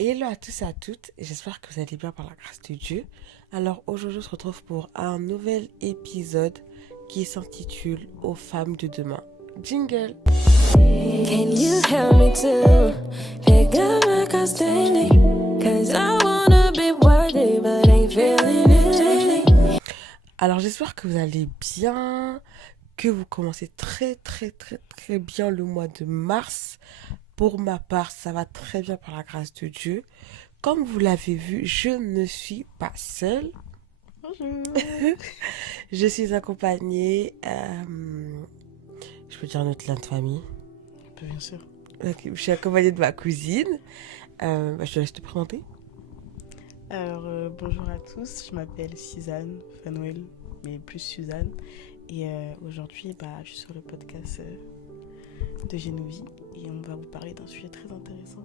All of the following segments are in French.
Hello à tous et à toutes, j'espère que vous allez bien par la grâce de Dieu. Alors aujourd'hui on se retrouve pour un nouvel épisode qui s'intitule Aux femmes de demain. Jingle. Can you help me to pick up my cause daily? Cause I wanna be worthy but ain't feeling it lately. Alors j'espère que vous allez bien, que vous commencez très bien le mois de mars. Pour ma part, ça va très bien par la grâce de Dieu. Comme vous l'avez vu, je ne suis pas seule. Bonjour. Je suis accompagnée, je peux dire notre lien de famille. Bien sûr. Ok, je suis accompagnée de ma cousine. Je te laisse te présenter. Alors, bonjour à tous. Je m'appelle Suzanne Fanuel, mais plus Suzanne. Et aujourd'hui, je suis sur le podcast de Genovie et on va vous parler d'un sujet très intéressant.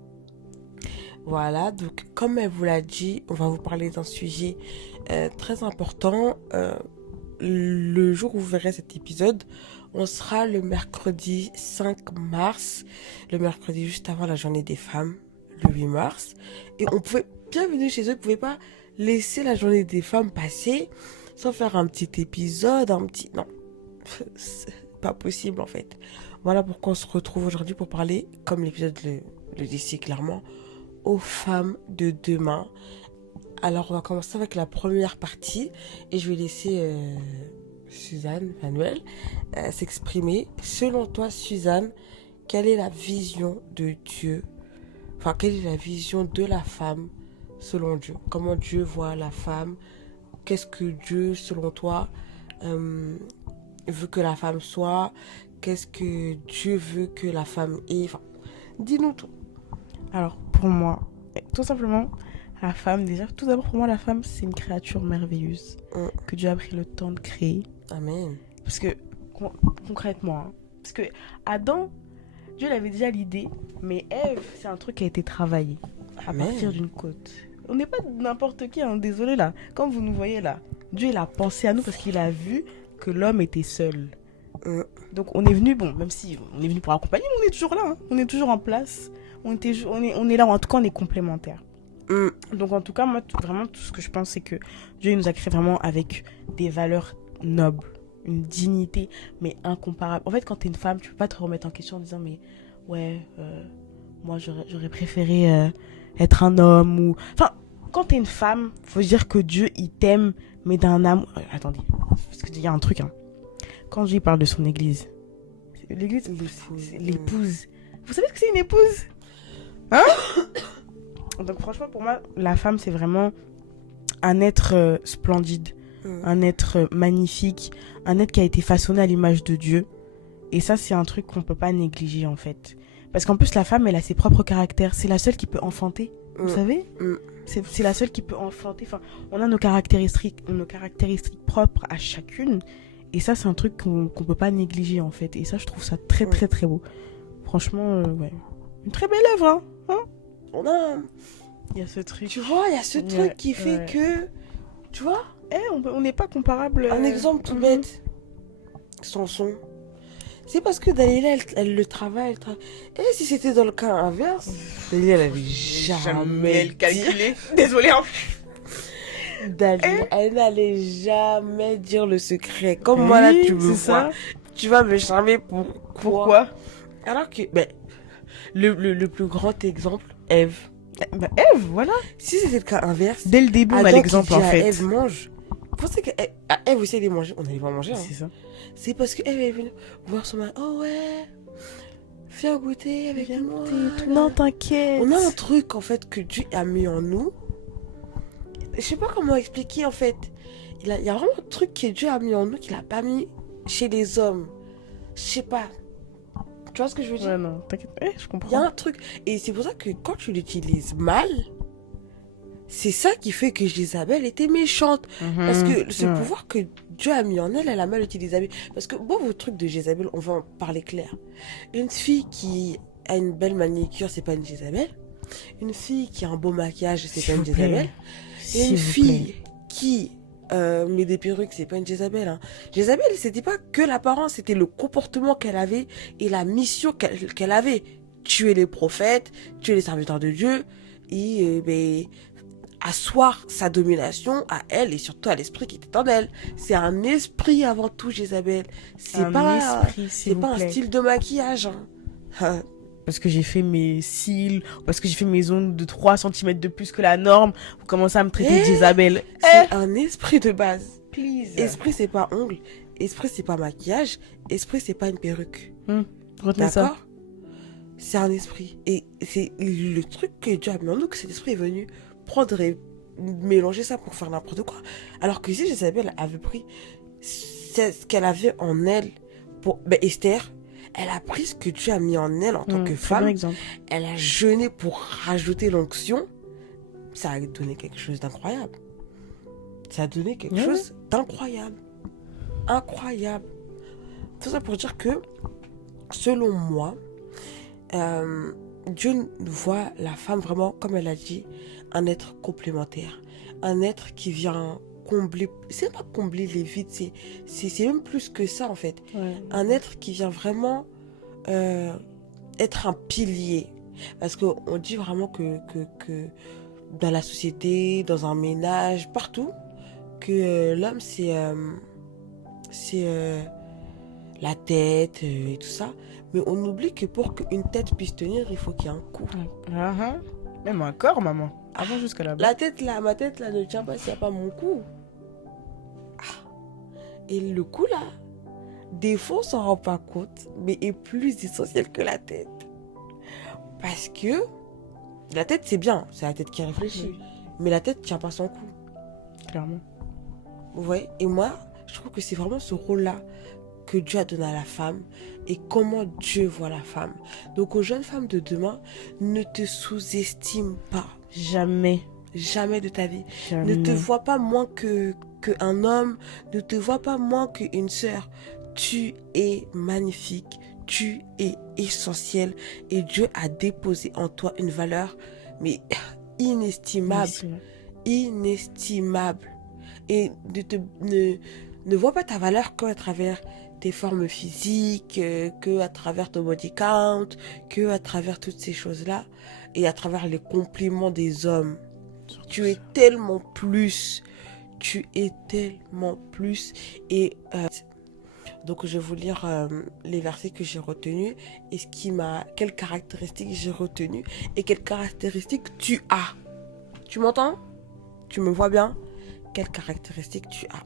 Voilà, donc comme elle vous l'a dit, on va vous parler d'un sujet très important. Le jour où vous verrez cet épisode, on sera le mercredi 5 mars, le mercredi juste avant la journée des femmes, le 8 mars. Et on pouvait, bienvenue chez eux, on ne pouvait pas laisser la journée des femmes passer sans faire un petit épisode, Non, c'est pas possible en fait. Voilà pourquoi on se retrouve aujourd'hui pour parler, comme l'épisode le dit si clairement, aux femmes de demain. Alors on va commencer avec la première partie et je vais laisser Suzanne Manuel s'exprimer. Selon toi Suzanne, quelle est la vision de Dieu, enfin quelle est la vision de la femme selon Dieu? Comment Dieu voit la femme? Qu'est-ce que Dieu selon toi veut que la femme soit? Qu'est-ce que Dieu veut que la femme ait? Enfin, dis-nous tout. Alors, pour moi, tout simplement, la femme, déjà, tout d'abord, pour moi, la femme, c'est une créature merveilleuse que Dieu a pris le temps de créer. Amen. Parce que, concrètement, parce que Adam, Dieu avait déjà l'idée, mais Ève, c'est un truc qui a été travaillé à partir d'une côte. On n'est pas n'importe qui, désolé là. Comme vous nous voyez là, Dieu il a pensé à nous parce qu'il a vu que l'homme était seul. Donc on est venu, même si on est venu pour accompagner, mais on est toujours là, on est toujours en place. On est là, en tout cas on est complémentaires. Donc en tout cas, moi, vraiment, tout ce que je pense, c'est que Dieu il nous a créé vraiment avec des valeurs nobles, une dignité, mais incomparable. En fait, quand t'es une femme, tu peux pas te remettre en question en disant, mais ouais, moi j'aurais préféré être un homme ou... Enfin, quand t'es une femme, faut dire que Dieu, il t'aime, mais d'un amour... attendez, parce qu'il y a un truc, Quand Dieu parle de son église, l'église, c'est l'épouse. Vous savez ce que c'est une épouse? Donc franchement, pour moi, la femme, c'est vraiment un être splendide, un être magnifique, un être qui a été façonné à l'image de Dieu. Et ça, c'est un truc qu'on peut pas négliger, en fait. Parce qu'en plus, la femme, elle a ses propres caractères. C'est la seule qui peut enfanter, vous savez? C'est la seule qui peut enfanter. Enfin, on a nos caractéristiques propres à chacune. Et ça, c'est un truc qu'on peut pas négliger, en fait. Et ça, je trouve ça très beau. Franchement, ouais. Une très belle œuvre, On a... Il y a ce truc. Tu vois, il y a ce truc qui fait que... Tu vois? On n'est pas comparable. Un exemple tout bête. Samson. C'est parce que Dalila, elle le travaille. Et si c'était dans le cas inverse, Dalila, elle avait jamais calculé. Désolée. Dalila, elle n'allait jamais dire le secret. Comme moi, là, tu me vois. Ça. Tu vas me charmer Pourquoi? Alors que, le plus grand exemple, Ève. Ève, voilà. Si c'était le cas inverse, Dès le début, on a l'exemple, en fait. Ève mange. Vous pensez que Ève aussi allait manger? On allait pas manger. C'est ça. C'est parce que Ève est venue voir son mari. Oh ouais, viens goûter avec moi. Non, t'inquiète. On a un truc en fait que Dieu a mis en nous. Je sais pas comment expliquer en fait. Il y a vraiment un truc que Dieu a mis en nous qu'il a pas mis chez les hommes. Je sais pas. Tu vois ce que je veux dire? Ouais, non, t'inquiète. Je comprends. Il y a un truc. Et c'est pour ça que quand tu l'utilises mal, c'est ça qui fait que Jézabel était méchante. Parce que ce pouvoir que Dieu a mis en elle, elle a mal utilisé. Parce que, vos trucs de Jézabel, on va en parler clair. Une fille qui a une belle manicure, c'est pas une Jézabel. Une fille qui a un beau maquillage, c'est pas une Jézabel. Et une fille qui met des perruques, c'est pas une Jézabel. Jézabel, c'était pas que l'apparence, c'était le comportement qu'elle avait et la mission qu'elle avait. Tuer les prophètes, tuer les serviteurs de Dieu, et asseoir sa domination à elle et surtout à l'esprit qui était en elle. C'est un esprit avant tout, Jézabel. C'est pas un style de maquillage. Hein. Parce que j'ai fait mes cils, parce que j'ai fait mes ongles de 3 cm de plus que la norme, vous commencez à me traiter de Jézabel. C'est un esprit de base. Please. Esprit, c'est pas ongle. Esprit, c'est pas maquillage. Esprit, c'est pas une perruque. Retenez ça. D'accord? C'est un esprit. Et c'est le truc que Dieu a mis en nous, que cet esprit est venu prendre et mélanger ça pour faire n'importe quoi. Alors que si Jézabel avait pris ce qu'elle avait en elle, Esther, elle a pris ce que Dieu a mis en elle en tant que femme. Elle a jeûné pour rajouter l'onction. Ça a donné quelque chose d'incroyable. Ça a donné quelque chose d'incroyable. Incroyable. Tout ça pour dire que, selon moi, Dieu voit la femme vraiment, comme elle a dit, un être complémentaire. Un être qui vient combler, c'est pas combler les vides, c'est même plus que ça en fait. Un être qui vient vraiment être un pilier. Parce qu'on dit vraiment que dans la société, dans un ménage, partout, que l'homme c'est la tête et tout ça. Mais on oublie que pour qu'une tête puisse tenir, il faut qu'il y ait un cou. Même un corps, maman. Avant jusqu'à là-bas. Ma tête là ne tient pas s'il n'y a pas mon cou. Et le cou là, des fois on s'en rend pas compte, mais est plus essentiel que la tête. Parce que la tête c'est bien, c'est la tête qui réfléchit. Mais la tête ne tient pas son cou. Clairement. Vous voyez? Et moi, je trouve que c'est vraiment ce rôle-là que Dieu a donné à la femme et comment Dieu voit la femme. Donc aux jeunes femmes de demain, ne te sous-estime pas. Jamais. Jamais de ta vie. Jamais. Ne te vois pas moins qu'un homme, ne te vois pas moins qu'une sœur. Tu es magnifique, tu es essentiel et Dieu a déposé en toi une valeur mais inestimable. Inestimable. Et ne vois pas ta valeur qu'à travers tes formes physiques, que à travers ton body count, que à travers toutes ces choses-là et à travers les compliments des hommes. Tu es tellement plus. Tu es tellement plus. Et donc je vais vous lire les versets que j'ai retenus et quelles caractéristiques j'ai retenues et quelles caractéristiques tu as. Tu m'entends? Tu me vois bien? Quelles caractéristiques tu as?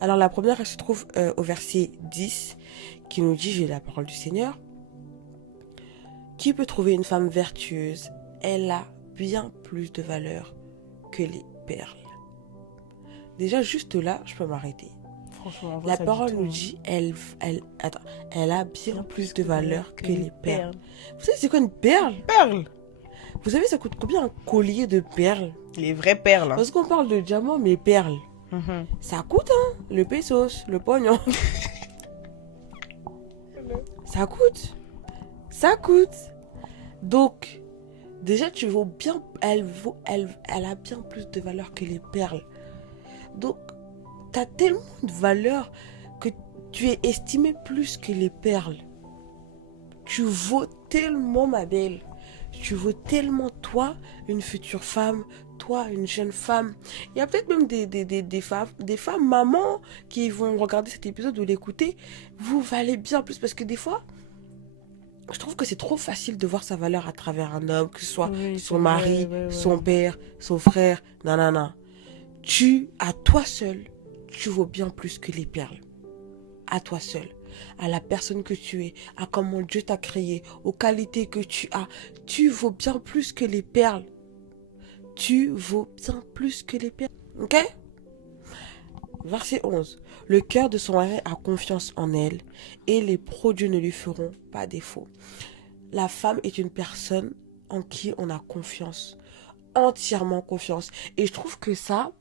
Alors la première, elle se trouve au verset 10 qui nous dit, j'ai la parole du Seigneur. Qui peut trouver une femme vertueuse? Elle a bien plus de valeur que les perles. Déjà juste là, je peux m'arrêter. Franchement, la parole nous dit, elle a bien plus de valeur que les perles. Vous savez c'est quoi une perle? Perle. Vous savez ça coûte combien un collier de perles? Les vraies perles. Parce qu'on parle de diamants, mais perles. Ça coûte, hein, le pesos, le pognon. Ça coûte. Ça coûte. Donc, déjà, tu vaux bien. Elle a bien plus de valeur que les perles. Donc, tu as tellement de valeur que tu es estimé plus que les perles. Tu vaux tellement, ma belle. Tu vaux tellement, toi, une future femme, toi, une jeune femme. Il y a peut-être même des femmes mamans qui vont regarder cet épisode ou l'écouter. Vous valez bien plus parce que des fois, je trouve que c'est trop facile de voir sa valeur à travers un homme, que ce soit son mari, son père, son frère, nanana. À toi seul, tu vaux bien plus que les perles. À toi seul. À la personne que tu es, à comment Dieu t'a créé, aux qualités que tu as. Tu vaux bien plus que les perles. Tu vaux bien plus que les perles. Ok? Verset 11. Le cœur de son mari a confiance en elle et les produits ne lui feront pas défaut. La femme est une personne en qui on a confiance. Entièrement confiance. Et je trouve que ça,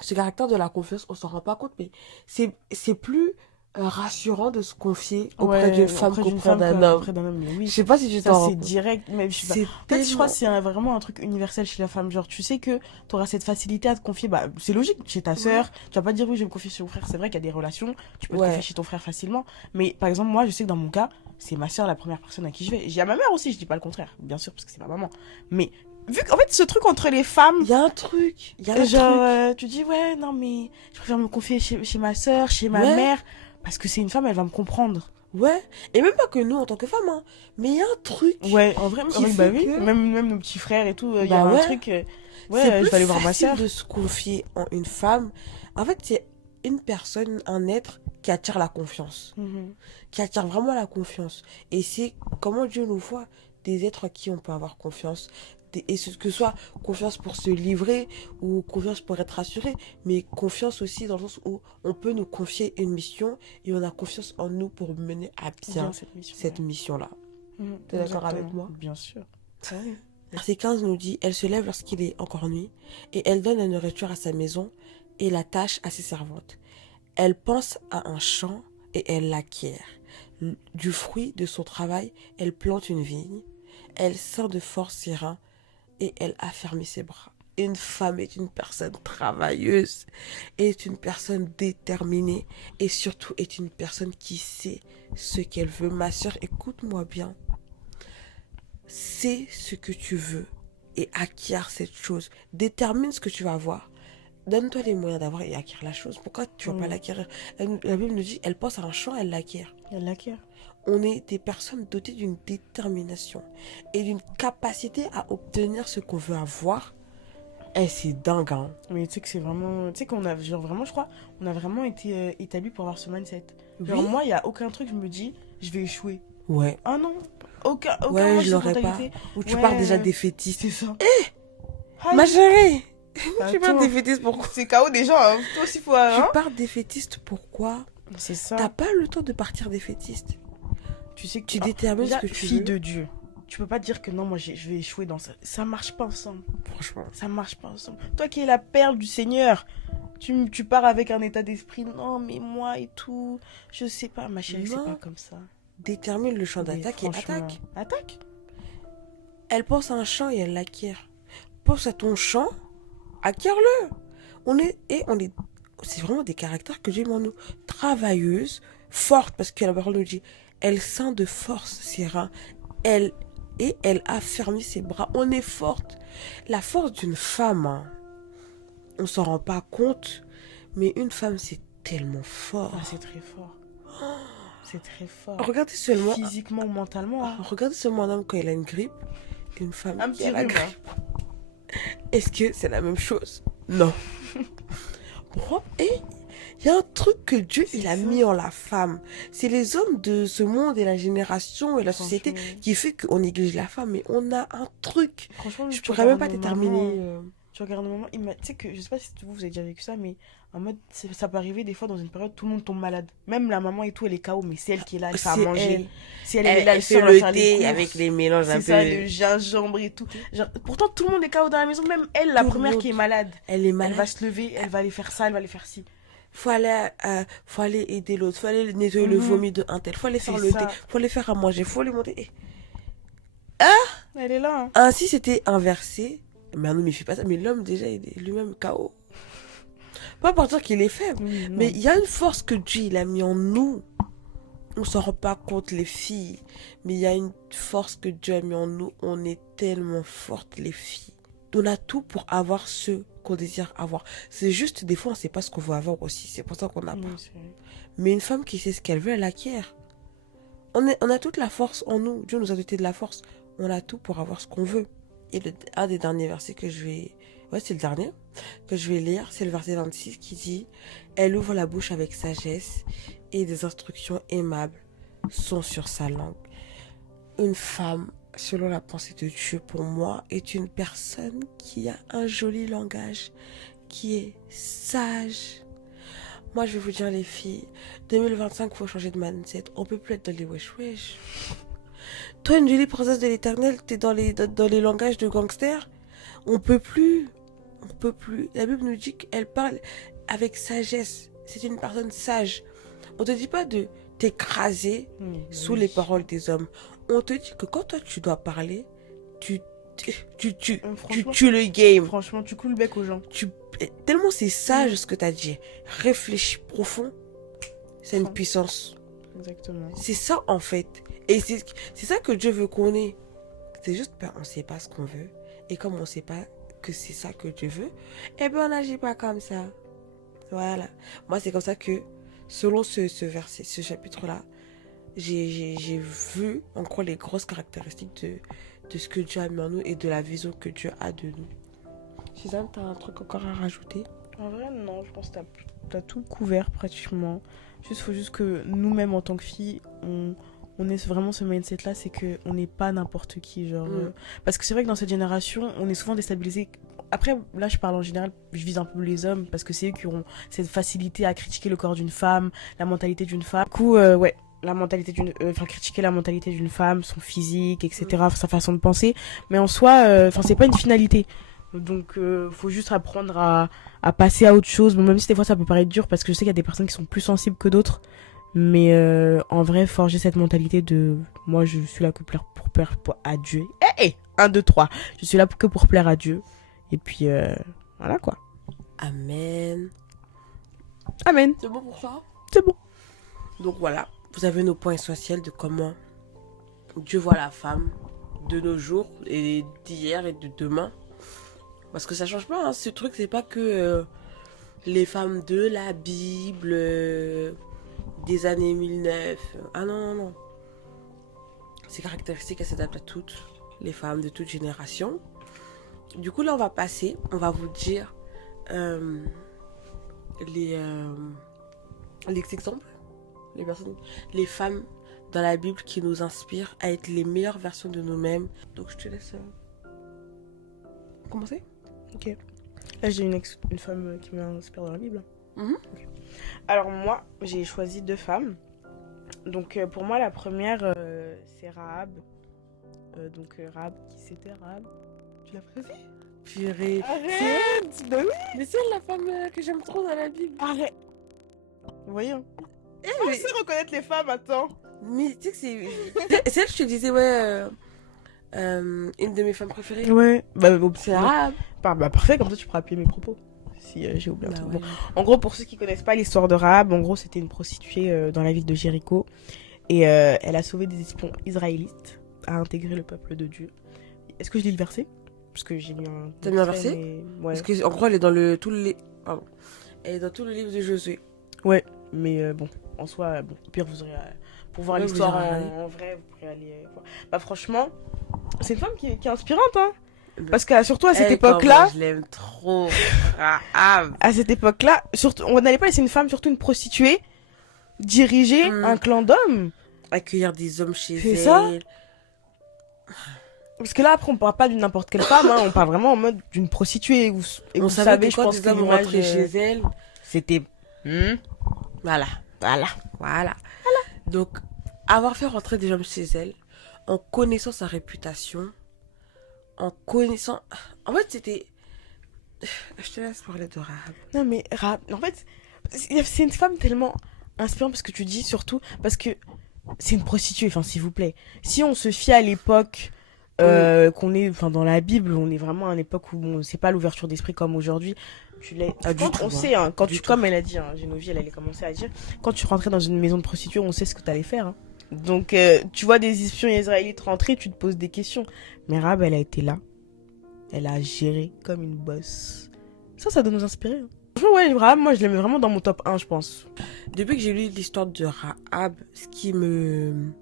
ce caractère de la confiance, on s'en rend pas compte, mais c'est plus rassurant de se confier auprès d'une femme qu'auprès d'un homme. Oui. Je sais pas si tu t'en rends compte. C'est direct, mais je sais pas. En fait, je crois que c'est vraiment un truc universel chez la femme. Genre, tu sais que tu auras cette facilité à te confier. Bah, c'est logique, chez ta sœur. Tu vas pas dire oui, je vais me confier chez mon frère. C'est vrai qu'il y a des relations. Tu peux te confier chez ton frère facilement. Mais par exemple, moi, je sais que dans mon cas, c'est ma sœur la première personne à qui je vais. J'ai à ma mère aussi, je dis pas le contraire, bien sûr, parce que c'est ma maman. Mais vu qu'en fait, ce truc entre les femmes, Il y a un truc. Il y a un genre, truc. tu dis, ouais, non, mais je préfère me confier chez ma soeur, chez ma Ouais. mère, parce que c'est une femme, elle va me comprendre. Ouais. Et même pas que nous en tant que femmes, hein. Mais il y a un truc. Ouais, en vrai, Qui bah fait oui, que- même nos petits frères et tout, il y Bah a ouais. un truc, C'est je plus vais aller voir ma facile soeur. de se confier en une femme. En fait, c'est une personne, un être qui attire la confiance. Qui attire vraiment la confiance. Et c'est comment Dieu nous voit, des êtres à qui on peut avoir confiance. Et que ce soit confiance pour se livrer ou confiance pour être rassuré, mais confiance aussi dans le sens où on peut nous confier une mission et on a confiance en nous pour mener à bien cette mission. cette mission-là. Mhm, T'es d'accord avec exactement. moi? Bien sûr. Verset 15 nous dit, elle se lève lorsqu'il est encore nuit et elle donne la nourriture à sa maison et la tâche à ses servantes. Elle pense à un champ et elle l'acquiert. Du fruit de son travail, elle plante une vigne. Elle sort de force ses reins et elle affermit ses bras. Une femme est une personne travailleuse, est une personne déterminée et surtout est une personne qui sait ce qu'elle veut. Ma soeur, écoute-moi bien. C'est ce que tu veux et acquiert cette chose. Détermine ce que tu vas avoir. Donne-toi les moyens d'avoir et acquérir la chose. Pourquoi tu vas pas l'acquérir? La Bible nous dit, elle pense à un champ, elle l'acquiert. Elle l'acquiert. On est des personnes dotées d'une détermination et d'une capacité à obtenir ce qu'on veut avoir. Et c'est dingue, hein. Mais tu sais que c'est vraiment... Tu sais qu'on a, genre vraiment, je crois, on a vraiment été établis pour avoir ce mindset. Genre Oui. moi, il y a aucun truc, je me dis, je vais échouer. Ouais. Ah non, aucun Ouais, moi, je j'ai l'aurais cette pas. mentalité. Ou tu Ouais. pars déjà défaitiste. C'est ça. Ma chérie, tu Attends. pars défaitiste pourquoi? C'est KO déjà, hein. Toi aussi, faut... Hein. Tu pars défaitiste pourquoi? C'est ça. T'as pas le temps de partir défaitiste. Tu sais que Tu détermines déjà, ce que tu fille veux. de Dieu. Tu peux pas dire que non, moi je vais échouer dans ça. Ça marche pas ensemble. Franchement. Ça marche pas ensemble. Toi qui es la perle du Seigneur, tu pars avec un état d'esprit. Non, mais moi et tout. Je sais pas, ma chérie, c'est Non. pas comme ça. Détermine le champ Mais d'attaque et franchement, attaque. Attaque. Elle pense à un champ et elle l'acquiert. Pense à ton champ, acquiert-le. C'est vraiment des caractères que Dieu demande nous. Travailleuse, forte, parce que la parole nous dit, elle sent de force ses reins. Elle a fermé ses bras. On est forte. La force d'une femme, hein, on s'en rend pas compte, mais une femme, c'est tellement fort. Ah, c'est très fort. C'est très fort. Regardez seulement, Physiquement ou mentalement. Hein. regardez seulement un homme quand il a une grippe, une femme Un qui petit a la rhume. grippe. Est-ce que c'est la même chose? Non. Pourquoi? Et il y a un truc que Dieu il a ça. mis en la femme. C'est les hommes de ce monde et la génération et la société Franchement. qui fait qu'on néglige la femme. Mais on a un truc. Franchement, Je tu pourrais même regardes pas nos déterminer. mamans, Tu regardes nos mamans, tu sais que je sais pas si vous avez déjà vécu ça, mais en mode ça peut arriver des fois dans une période tout le monde tombe malade. Même la maman et tout, elle est KO, mais c'est elle qui est là, elle fait à C'est manger. elle. Si elle est là, Elle elle fait sort, le elle fait les thé courses. avec les mélanges un C'est ça, peu. le gingembre et tout. Genre, pourtant, tout le monde est KO dans la maison, même elle, la Tout le première monde. qui est malade. Elle est Elle malade. va se lever, elle va aller faire ça, elle va aller faire ci. Faut aller aider l'autre. Faut aller nettoyer le Mhm. vomi de un tel. Faut aller faire C'est le ça. thé. Faut aller faire à manger. Faut lui monter. Elle est là. Hein. Ainsi, c'était inversé. Mais non, mais il fait pas ça. Mais l'homme, déjà, il est lui-même KO. Pas pour dire qu'il est faible. Oui, non. Mais il y a une force que Dieu il a mis en nous. On s'en rend pas compte, les filles. Mais il y a une force que Dieu a mis en nous. On est tellement fortes, les filles. On a tout pour avoir ce qu'on désire avoir. C'est juste, des fois, on sait pas ce qu'on veut avoir aussi. C'est pour ça qu'on n'a Oui, pas. c'est vrai. Mais une femme qui sait ce qu'elle veut, elle l'acquiert. On a toute la force en nous. Dieu nous a doté de la force. On a tout pour avoir ce qu'on veut. Et un des derniers versets que je vais... Ouais, c'est le dernier que je vais lire. C'est le verset 26 qui dit « Elle ouvre la bouche avec sagesse et des instructions aimables sont sur sa langue. » Une femme, selon la pensée de Dieu pour moi, est une personne qui a un joli langage, qui est sage. Moi, je vais vous dire, les filles, 2025, il faut changer de mindset. On peut plus être dans les wesh-wesh. Toi, une jolie princesse de l'éternel, t'es dans les langages de gangsters. On peut plus. On peut plus. La Bible nous dit qu'elle parle avec sagesse. C'est une personne sage. On te dit pas de t'écraser Oui, sous oui. les paroles des hommes. On te dit que quand toi, tu dois parler, tu Franchement, tues le game. franchement, tu coules le bec aux gens. Tellement c'est sage ce que tu as dit. Réfléchis profond. C'est une Franchement. puissance. Exactement. C'est ça en fait. Et c'est ça que Dieu veut qu'on ait. C'est juste, on ne sait pas ce qu'on veut. Et comme on ne sait pas que c'est ça que Dieu veut, eh ben on n'agit pas comme ça. Voilà. Moi, c'est comme ça que, selon ce verset, ce chapitre-là, j'ai vu encore les grosses caractéristiques de ce que Dieu a mis en nous et de la vision que Dieu a de nous. Suzanne, t'as un truc encore à rajouter? En vrai, non, je pense que t'as tout couvert pratiquement. Faut juste que nous-mêmes, en tant que filles, on ait vraiment ce mindset-là, c'est qu'on n'est pas n'importe qui. Genre, parce que c'est vrai que dans cette génération, on est souvent déstabilisé. Après, là, je parle en général, je vise un peu les hommes, parce que c'est eux qui ont cette facilité à critiquer le corps d'une femme, la mentalité d'une femme. Du coup, ouais, critiquer la mentalité d'une femme, son physique, etc., sa façon de penser. Mais en soi, c'est pas une finalité. Donc, faut juste apprendre à passer à autre chose. Bon, même si des fois, ça peut paraître dur, parce que je sais qu'il y a des personnes qui sont plus sensibles que d'autres. Mais en vrai, forger cette mentalité de moi, je suis là que pour plaire à Dieu. 1, 2, 3. Je suis là que pour plaire à Dieu. Et puis, voilà quoi. Amen. Amen. C'est bon pour ça? C'est bon. Donc voilà, vous avez nos points essentiels de comment Dieu voit la femme de nos jours et d'hier et de demain. Parce que ça change pas, hein. Ce truc, c'est pas que les femmes de la Bible des années 1009. Ah non, non, non. Ces caractéristiques, elles s'adaptent à toutes les femmes de toute génération. Du coup, là, on va vous dire les exemples, les femmes dans la Bible qui nous inspirent à être les meilleures versions de nous-mêmes. Donc, je te laisse commencer. Ok. Là, j'ai une femme qui m'inspire dans la Bible. Okay. Alors, moi, j'ai choisi 2 femmes. Donc, pour moi, la première, c'est Rahab. Rahab, qui c'était Rahab? Tu l'as précisé? Purée. Arrête! Bah oui! Mais c'est la femme que j'aime trop dans la Bible. Arrête! Voyons. Mais... sais reconnaître les femmes, attends. Mais tu sais que c'est... Celle que je te disais, ouais... une de mes femmes préférées. Ouais. C'est Rahab. Parfait, comme ça tu pourras appuyer mes propos. Si j'ai oublié un truc. Ouais. Bon. En gros, pour ceux qui connaissent pas l'histoire de Rahab, en gros, c'était une prostituée dans la ville de Jéricho. Et elle a sauvé des espions israélites à intégrer le peuple de Dieu. Est-ce que je lis le verset? Parce que j'ai mis un... T'as mis un verset? Ouais. Parce que, en gros, elle est dans Elle est dans tout le livre de Josué. Ouais, mais bon, en soi, bon, au pire, vous aurez... Pour voir l'histoire en vrai, vous pourrez aller voir. Franchement, c'est une femme qui est inspirante, hein. Parce que surtout à cette époque-là... Je l'aime trop. Rahab. À cette époque-là, surtout, on n'allait pas laisser une femme, surtout une prostituée, diriger un clan d'hommes. Accueillir des hommes chez elle. C'est ça. Parce que là, après, on parle pas d'une n'importe quelle femme, hein, on parle vraiment en mode d'une prostituée. Et vous savez, je pense que l'image rentrer chez elle, c'était... Voilà. Donc, avoir fait rentrer des hommes chez elle, en connaissant sa réputation, en connaissant... En fait, c'était... Je te laisse parler de Rahab. Non, mais Rahab, en fait, c'est une femme tellement inspirante, parce que tu dis surtout, parce que c'est une prostituée, enfin, s'il vous plaît. Si on se fie à l'époque... qu'on est dans la Bible, on est vraiment à une époque où c'est pas l'ouverture d'esprit comme aujourd'hui. On sait, hein, comme elle a dit, hein, Génovieve, elle allait commencer à dire, quand tu rentrais dans une maison de prostituée, on sait ce que tu allais faire. Hein. Donc, tu vois des espions israélites rentrer, tu te poses des questions. Mais Rahab, elle a été là. Elle a géré comme une boss. Ça doit nous inspirer. Hein. Franchement, ouais, Rahab, moi, je l'aimais vraiment dans mon top 1, je pense. Depuis que j'ai lu l'histoire de Rahab, ce qui me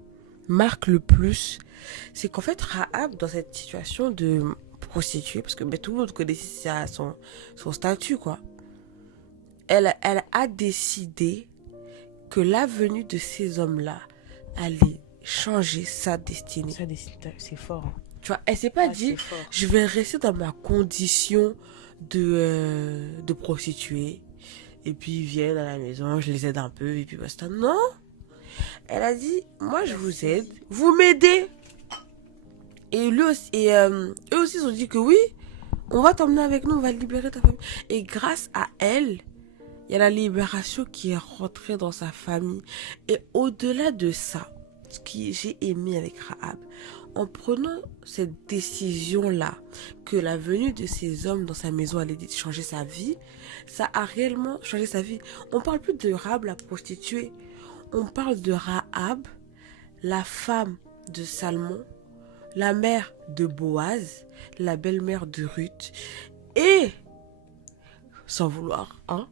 marque le plus, c'est qu'en fait, Rahab, dans cette situation de prostituée, parce que tout le monde connaissait son statut, quoi. Elle a décidé que la venue de ces hommes-là allait changer sa destinée. Sa destinée, c'est fort. Hein. Tu vois, elle s'est pas dit, je vais rester dans ma condition de prostituée. Et puis ils viennent à la maison, je les aide un peu, et puis basta. Non! Elle a dit, moi je vous aide, vous m'aidez. Et eux aussi, ils ont dit que oui, on va t'emmener avec nous, on va libérer ta famille. Et grâce à elle, il y a la libération qui est rentrée dans sa famille. Et au-delà de ça, ce que j'ai aimé avec Rahab, en prenant cette décision-là, que la venue de ces hommes dans sa maison allait changer sa vie, ça a réellement changé sa vie. On parle plus de Rahab, la prostituée. On parle de Rahab, la femme de Salmon, la mère de Boaz, la belle-mère de Ruth et, sans vouloir, hein,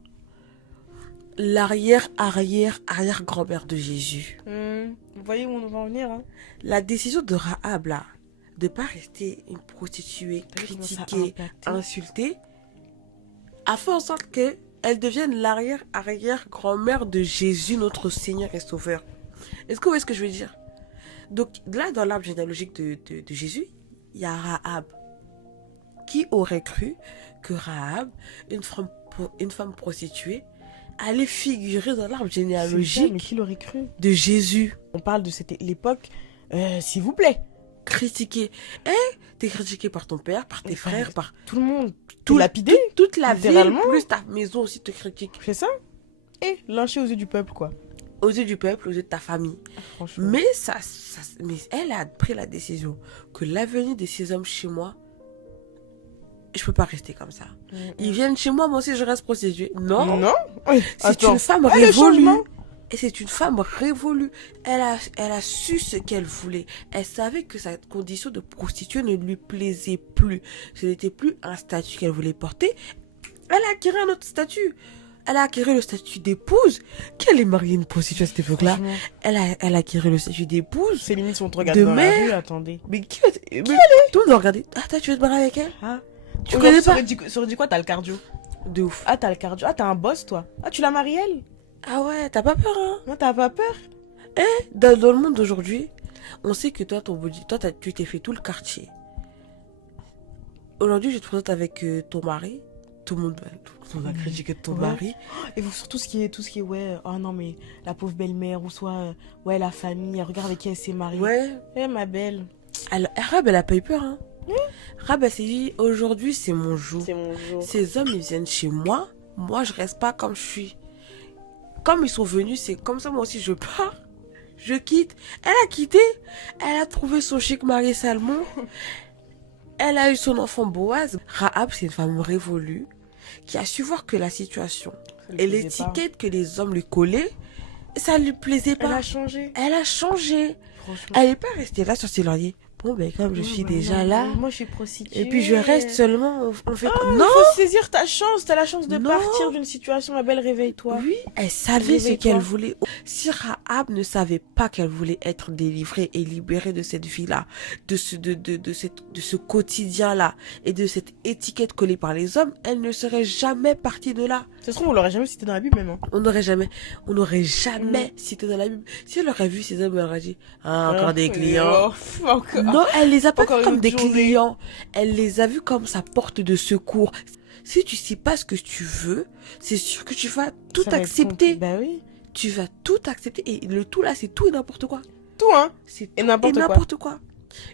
l'arrière-arrière-arrière-grand-mère de Jésus. Vous voyez où on va en venir, hein? La décision de Rahab, là, de pas rester une prostituée, critiquée, insultée, a fait en sorte qu'elle devienne l'arrière-arrière-grand-mère de Jésus, notre Seigneur et Sauveur. Est-ce que vous voyez ce que je veux dire? Donc là, dans l'arbre généalogique de Jésus, il y a Rahab. Qui aurait cru que Rahab, une femme prostituée, allait figurer dans l'arbre généalogique mais qui l'aurait cru? de Jésus? On parle de cette l'époque, s'il vous plaît. Critiqué. T'es critiqué par ton père, par tes frères, par tout le monde. tout, lapidé, toute la ville, littéralement. plus ta maison aussi te critique. C'est ça? Et lynché aux yeux du peuple, quoi. Aux yeux du peuple, aux yeux de ta famille. Franchement. Mais mais elle a pris la décision que l'avenir de ces hommes chez moi, je peux pas rester comme ça. Ils viennent chez moi, moi aussi je reste prostituée. Non. Non. Oui. C'est une femme le révolue. changement. Et c'est une femme révolue. Elle a su ce qu'elle voulait. Elle savait que sa condition de prostituée ne lui plaisait plus. Ce n'était plus un statut qu'elle voulait porter. Elle a acquis un autre statut. Elle a acquis le statut d'épouse. Qui allait marier une prostituée à cette époque-là? Franchement. Elle a acquis le statut d'épouse. C'est limite si on te regarde De dans la mère. rue, attendez. Mais qui va tout le monde va regarder. Ah, toi, tu veux te marier avec elle? Ah. Tu connais pas? Ça aurait dit quoi? T'as le cardio. De ouf. Ah, t'as le cardio. Ah, t'as un boss, toi. Ah, tu l'as marié, elle? Ah ouais, t'as pas peur, hein? Non, t'as pas peur? Dans le monde d'aujourd'hui, on sait que toi, tu t'es fait tout le quartier. Aujourd'hui, je te présente avec ton mari. Tout le monde va critiquer ton Ouais. mari. Et vous, sur tout ce qui est, ouais, oh non, mais la pauvre belle-mère, ou soit, ouais, la famille, regarde avec qui elle s'est mariée. Ouais. Ma belle. Rab, elle a pas eu peur, hein? Rab, elle s'est dit, aujourd'hui, c'est mon jour. C'est mon jour. Ces hommes, ils viennent chez moi. Moi, je reste pas comme je suis. Comme ils sont venus, c'est comme ça, moi aussi, je pars. Je quitte. Elle a quitté. Elle a trouvé son chic mari Salmon. Elle a eu son enfant Boaz. Rahab, c'est une femme révolue qui a su voir que la situation et l'étiquette que les hommes lui collaient, ça lui plaisait pas. Elle a changé. Elle a changé. Franchement. Elle n'est pas restée là sur ses lauriers. Bon, ben, comme je suis déjà là, Moi, je suis prostituée. et puis je reste seulement, on fait... Non, non, faut saisir ta chance. T'as la chance de Non. partir d'une situation, ma belle, réveille-toi. oui, elle savait ce Réveille-toi. qu'elle voulait. Si Rahab ne savait pas qu'elle voulait être délivrée et libérée de cette vie-là, de ce quotidien-là, et de cette étiquette collée par les hommes, elle ne serait jamais partie de là. Ça se trouve, on l'aurait jamais cité dans la Bible, même. Hein. On n'aurait jamais cité dans la Bible. Si elle aurait vu ces hommes, elle aurait dit, ah, encore des clients. Encore. Non, elle les a pas Encore vus une comme des autre journée. clients. Elle les a vus comme sa porte de secours. Si tu sais pas ce que tu veux, c'est sûr que tu vas tout Ça va être accepter. Bah oui. Tu vas tout accepter. Et le tout là, c'est tout et n'importe quoi. Tout, hein. C'est Et tout n'importe quoi.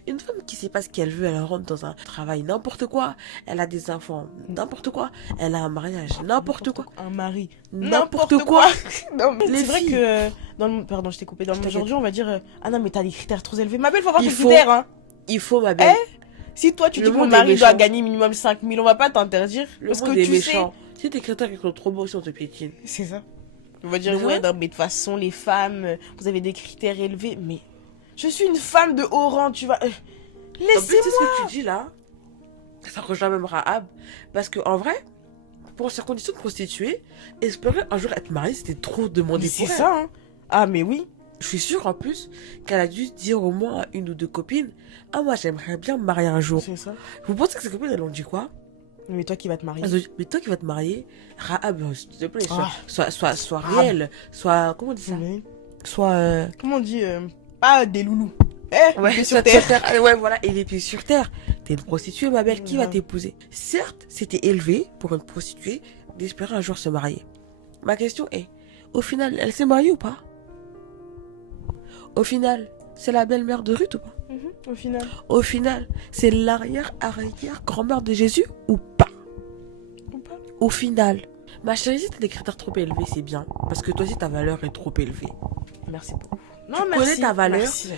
Une femme qui sait pas ce qu'elle veut, elle rentre dans un travail n'importe quoi. Elle a des enfants n'importe quoi. Elle a un mariage n'importe quoi. Un mari. N'importe quoi. Non, mais Les c'est vrai filles. que dans le... Pardon, je t'ai coupé. Dans le monde aujourd'hui, on va dire ah non, mais t'as des critères trop élevés. Ma belle, faut avoir Il tes faut- critères, hein. Il faut, ma belle. Si toi, tu Le dis que mon monde est mari doit méchant. gagner minimum 5 000, on va pas t'interdire. Le Parce monde que est tu méchant. Si tes critères qui sont trop beaux, si on te piétine. sais. C'est ça. On va dire, Mais ouais, ouais. non, mais de toute façon, les femmes, vous avez des critères élevés. Mais je suis une femme de haut rang, tu vas. En plus, tu sais Laissez-moi. ce que tu dis là, ça rejoint même Rahab. Parce que en vrai, pour sa condition de prostituée, espérer un jour être mariée, c'était trop demandé Mais pour c'est elle. ça, hein. Ah, mais oui. Je suis sûre en plus qu'elle a dû dire au moins à une ou deux copines, ah moi j'aimerais bien me marier un jour. C'est ça. Vous pensez que ces copines elles ont dit quoi? Mais toi qui vas te marier. Elles ont dit, mais toi qui vas te marier, Rahab, s'il te plaît, Ah. sois Rahab. réelle, sois, comment on dit ça? Mais- Sois, Comment on dit pas des loulous. ouais, t'es sur sois terre. Ouais, voilà, et les pieds sur terre. T'es une prostituée, ma belle, qui va Ouais. t'épouser? Certes, c'était élevé pour une prostituée d'espérer un jour se marier. Ma question est, au final, elle s'est mariée ou pas? Au final, c'est la belle-mère de Ruth ou pas? Au final. Au final, c'est l'arrière-arrière-grand-mère de Jésus ou pas? Ou pas. Au final, ma chérie, si t'as des critères trop élevés, c'est bien. Parce que toi aussi, ta valeur est trop élevée. Merci beaucoup. Non, Tu connais ta valeur. Merci,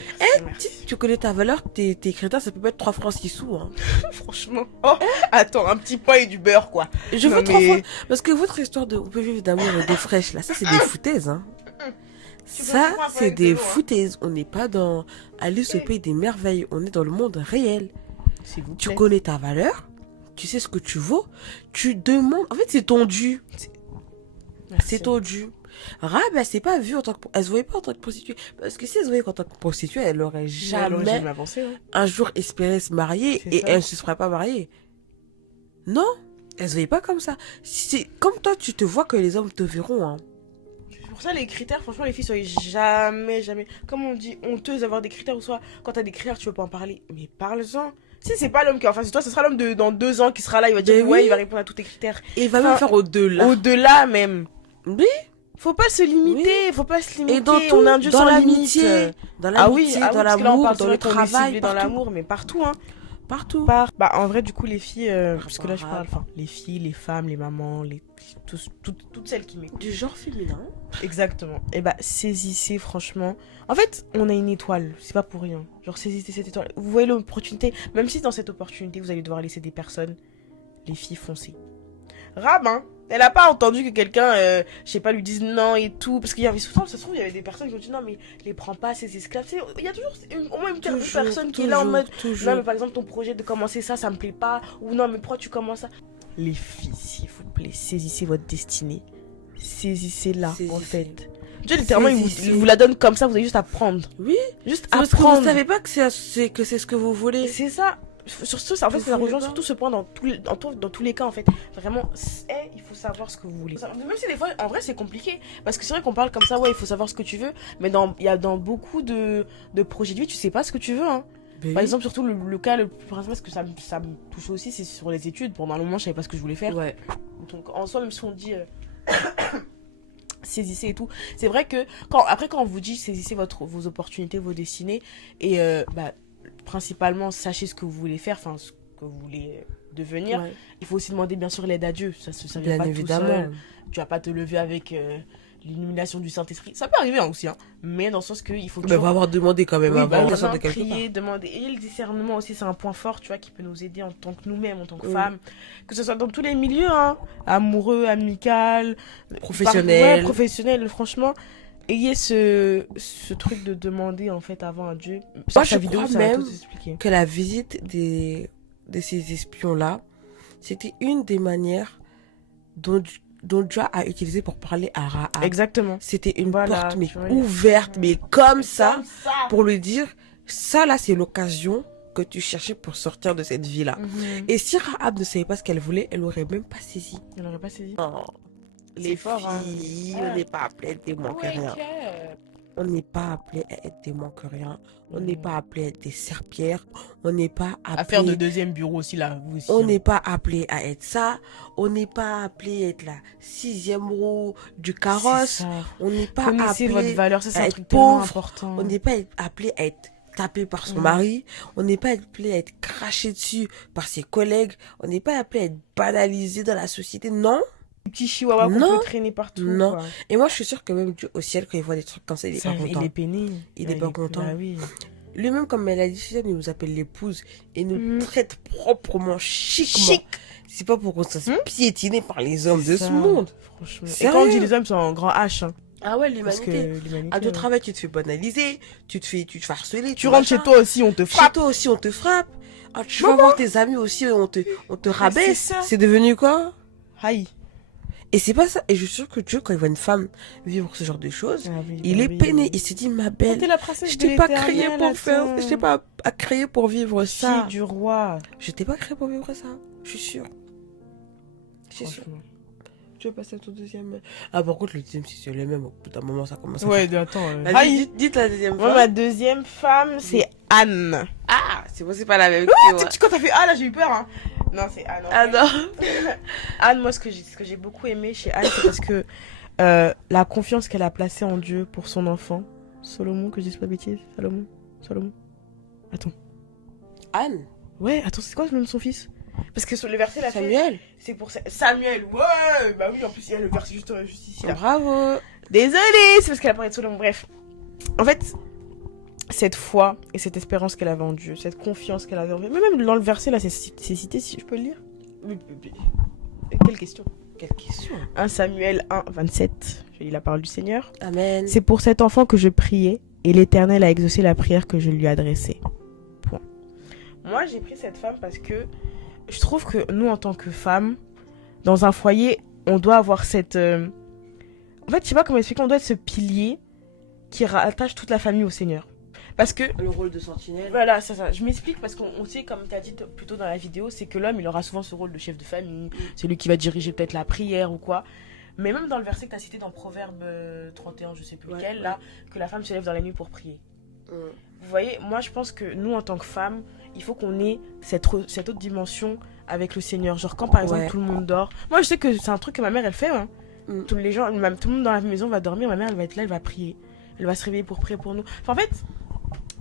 merci. Si tu connais ta valeur, tes critères, ça peut pas être 3 francs 6 sous. Hein. Franchement. Oh, attends, un petit pain et du beurre, quoi. Je Non, veux 3 mais- francs. Parce que votre histoire de on peut vivre d'amour et d'eau fraîche, là, ça, c'est des foutaises. Hein. Ça, peux pas c'est faire des de l'eau, hein. foutaises. On n'est pas dans Alice au pays des merveilles. On est dans le monde réel. S'il vous Tu plaît. connais ta valeur, tu sais ce que tu vaux, tu demandes. En fait, c'est ton dû. Merci. C'est ton dû. Rab, elle s'est pas vue en tant que. Elle se voyait pas en tant que prostituée. Parce que si elle se voyait en tant que prostituée, elle aurait Elle aurait jamais jamais avancé. Hein. un jour espéré se marier C'est et ça. elle ne se serait pas mariée. Non, elle se voyait pas comme ça. C'est comme toi, tu te vois que les hommes te verront. Hein. C'est pour ça, les critères, franchement, les filles, soyez jamais. Comme on dit, honteuse d'avoir des critères, ou soit quand t'as des critères, tu veux pas en parler. Mais parle-en. Si c'est pas l'homme qui est en face de toi, ce sera l'homme dans 2 ans qui sera là, il va dire Mais ouais, oui. il va répondre à tous tes critères. Et il va même faire au-delà. Au-delà même. Oui. Faut pas se limiter, faut pas se limiter. Et dans tout, on a un Dieu dans sans l'amitié, limite. dans Ah oui, l'amitié, ah oui, dans parce que là, on l'amour, parle dans c'est le vrai qu'on est travail, ciblé dans partout. l'amour, mais partout, hein. Partout. Bah, en vrai, du coup, les filles, parce que là, je parle, enfin, les filles, les femmes, les mamans, toutes celles qui m'écoutent. Du genre féminin. Exactement. Et bah, saisissez, franchement. En fait, on a une étoile, c'est pas pour rien. Genre, saisissez cette étoile. Vous voyez l'opportunité, même si dans cette opportunité, vous allez devoir laisser des personnes, les filles, foncez. Rab, hein, elle a pas entendu que quelqu'un, je sais pas, lui dise non et tout. Parce qu'il y avait souvent, ça se trouve, il y avait des personnes qui ont dit non, mais les prends pas, ces esclaves. Tu sais, il y a toujours au moins une personne qui est là en mode non, mais par exemple, ton projet de commencer ça, ça me plaît pas. Ou non, mais pourquoi tu commences ça? Les filles, s'il vous plaît, saisissez votre destinée. Saisissez-la, en Saisissez. fait. Dieu, littéralement, Saisissez. il vous la donne comme ça, vous avez juste à prendre. Oui. Juste C'est parce que vous apprendre. savez pas que c'est ce que vous voulez. C'est ça. Surtout, ça, en fait, Vous ça voulez rejoint pas. surtout ce point dans tous les cas, en fait. Vraiment, il faut savoir ce que vous voulez. Même si des fois, en vrai, c'est compliqué. Parce que c'est vrai qu'on parle comme ça, ouais, il faut savoir ce que tu veux. Mais il y a dans beaucoup de projets de vie, tu sais pas ce que tu veux, hein. Par exemple, surtout le cas le plus principal, parce que ça me touche aussi, c'est sur les études. Pendant un moment, je savais pas ce que je voulais faire. Ouais. Donc, en soi, même si on dit saisissez et tout, c'est vrai que quand on vous dit saisissez vos opportunités, vos destinées, et principalement, sachez ce que vous voulez faire, enfin, ce que vous voulez devenir. Ouais. Il faut aussi demander, bien sûr, l'aide à Dieu. Ça vient Bien pas évidemment. tout seul. Tu vas pas te lever avec l'illumination du Saint-Esprit. Ça peut arriver hein, aussi, hein. Mais dans le sens qu'il faut Mais toujours... va avoir demandé quand même Oui, avant bah, ça de quelque prier, demander. Et le discernement aussi, c'est un point fort, tu vois, qui peut nous aider en tant que nous-mêmes, en tant que Oui. femmes. Que ce soit dans tous les milieux, hein. Amoureux, amical, Professionnel. Ouais, professionnel, franchement. Ayez ce truc de demander, en fait, avant à Dieu. Moi, Sur je ta crois ça va même tout expliquer. que la visite de ces espions-là, c'était une des manières dont Dieu a utilisé pour parler à Rahab. Exactement. C'était une Voilà, porte mais tu vois. ouverte, mais comme ça, Comme ça. pour lui dire, ça là, c'est l'occasion que tu cherchais pour sortir de cette vie-là. Mhm. Et si Rahab ne savait pas ce qu'elle voulait, elle aurait même pas saisi. Elle n'aurait pas saisi. Oh, C'est les fort, hein. filles, on n'est pas appelé à être des moins que rien. On n'est pas appelé à être des moins que rien. On n'est pas appelé à être des serpillères. On n'est pas appelé... À faire de deuxième bureau aussi, là, vous aussi. On hein. n'est pas appelé à être ça. On n'est pas appelé à être la 6e roue du C'est carrosse. ça. On n'est pas Connaissez appelé votre valeur, ça c'est à un être truc tellement pauvre. important. On n'est pas appelé à être tapé par son Mhm. mari. On n'est pas appelé à être craché dessus par ses collègues. On n'est pas appelé à être banalisé dans la société. Non. Petit chihuahua qu'on Non. peut traîner partout. Non. Quoi. Et moi, je suis sûre que même Dieu au ciel, quand il voit des trucs comme ça, il est Ça, pas content. il est peiné. Il est pas content. Bah oui. Lui-même, comme elle a dit, il nous appelle l'épouse et nous Mhm. traite proprement, chiquement. Chic. C'est pas pour qu'on se fasse piétiner par les hommes C'est de ça. ce monde. Franchement. Et Sérieux. quand on dit les hommes, c'est en grand H. Hein, Ah ouais, parce que l'humanité. l'humanité. À ton ouais. travail, tu te fais banaliser, tu te fais harceler. Tu rentres chez toi aussi, on te Chez frappe. toi aussi, on te frappe. Ah, tu vas voir tes amis aussi, on te rabaisse. c'est ça. C'est devenu quoi? Aïe. Et c'est pas ça. Et je suis sûre que Dieu, quand il voit une femme vivre ce genre de choses, Ah oui, il bah est oui. peiné. Il s'est dit, ma Toi, t'es belle, la princesse je de t'ai pas créé l'Éternel, pour faire, attends. je t'ai pas créé pour vivre ça. Fille du roi. Je t'ai pas créé pour vivre ça. Je suis sûre. Je suis sûre. Franchement. Tu veux passer à ton deuxième? Ah, par contre, le deuxième, si c'est le même, au bout d'un moment, ça commence à Ouais, faire. attends. Vas-y, Aïe. dites la deuxième Moi, fois. ma deuxième femme, c'est Anne. Ah, c'est bon, c'est pas la même Tu que moi. sais, quand t'as fait Ah, là, j'ai eu peur. Hein. Non, c'est Anne. Ah non. Anne, moi, ce que j'ai beaucoup aimé chez Anne, c'est parce que la confiance qu'elle a placée en Dieu pour son enfant, Solomon, que je dise pas de bêtises, Salomon. Attends. Anne. Ouais, attends, c'est quoi le nom de son fils? Parce que sur le verset, là, Samuel. c'est pour ça. Samuel, ouais, bah oui, en plus, il y a le verset juste ici, là. Bravo. Désolée, c'est parce qu'elle a parlé de Solomon. Bref, en fait, cette foi et cette espérance qu'elle avait en Dieu, cette confiance qu'elle avait en Dieu, mais même dans le verset, là, c'est cité, si je peux le lire. Quelle question? Quelle question. 1 Samuel 1, 27. Je lis la parole du Seigneur. Amen. C'est pour cet enfant que je priais, et l'Éternel a exaucé la prière que je lui adressais. Point. Moi, j'ai pris cette femme parce que je trouve que nous, en tant que femmes, dans un foyer, on doit avoir cette... En fait, je sais pas comment expliquer, on doit être ce pilier qui rattache toute la famille au Seigneur. Parce que... Le rôle de sentinelle. Voilà, c'est ça. Je m'explique parce qu'on sait, comme tu as dit plus tôt dans la vidéo, c'est que l'homme, il aura souvent ce rôle de chef de famille. C'est lui qui va diriger peut-être la prière ou quoi. Mais même dans le verset que tu as cité dans Proverbe 31, je sais plus lequel, là, que la femme se lève dans la nuit pour prier. Vous voyez, moi, je pense que nous, en tant que femmes, il faut qu'on ait cette autre dimension avec le Seigneur. Genre, quand par exemple tout le monde dort. Moi, je sais que c'est un truc que ma mère, elle fait. Hein. Tous les gens, même tout le monde dans la maison va dormir. Ma mère, elle va être là, elle va prier. Elle va se réveiller pour prier pour nous. Enfin, en fait,